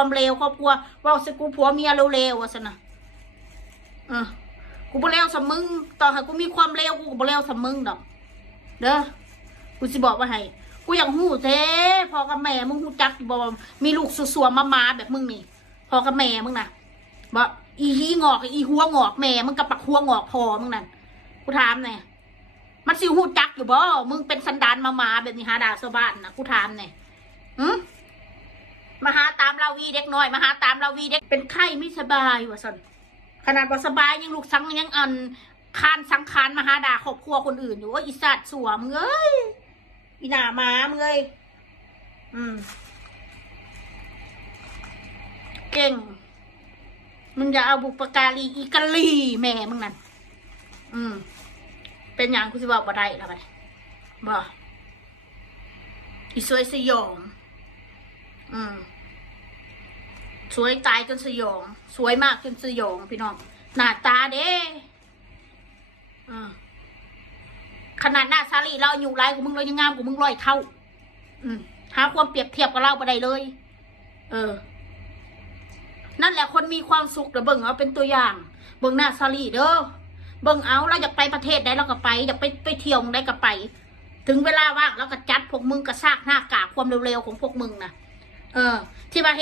ความเลวครอบครัวว่าสิกูผัวเมียเร็วๆวะสนะกูบ่เลวสมึงต่อให้กูมีความเลวกูบ่เลวสมึงดอกเด้อกูสิบอกว่าให้กูอยากหู้เท่พ่อกับแม่มึงหูจักบ่มีลูกสัวๆมาแบบมึงนี่พ่อกับแม่มึงน่ะบ่อีหีงอกอีหัวงอกแม่มึงกับปักหัวงอกพ่อมึงนั่นกูถามแน่มันสิหูจักอยู่บ่มึงเป็นสันดานมาแบบนี้หาดาชาวบ้านนะกูถามแน่มาหาตามเราวีเด็กน้อยมาหาตามเราวีเด็กเป็นไข้ไม่สบายว่ะสันขนาดว่าสบายยังลูกสังยังคานสังคานมาหาด่าครอบครัวคนอื่นอยู่ว่าอีสัตว์สัวมึงเอ้ยอีหน้าหมามึงเอ้ยเก่งมึงอย่าเอาบุปการีอีกะลีแม่มึงนั่นเป็นอย่างกูจะบอกบ่ได้แล้วไปบ่อีสวยสยองสวยตายจนสยองสวยมากจนสยองพี่น้องหน้าตาเด้ขนาดหน้าซาลีเราอยู่ไรของมึงเรายังงามกว่ามึง100 เท่าหาความเปรียบเทียบกับเราบ่ได้เลยนั่นแหละคนมีความสุขเดี๋ยวเบิ่งเอาเป็นตัวอย่างเบิ่งหน้าซาลีเด้อเบิ่งเอาเราอยากไปประเทศใดเราก็ไปอยากไปเที่ยวได้ก็ไปถึงเวลาว่างเราก็จัดพวกมึงกระซากหน้ากากความเร็วๆของพวกมึงนะที่ว่า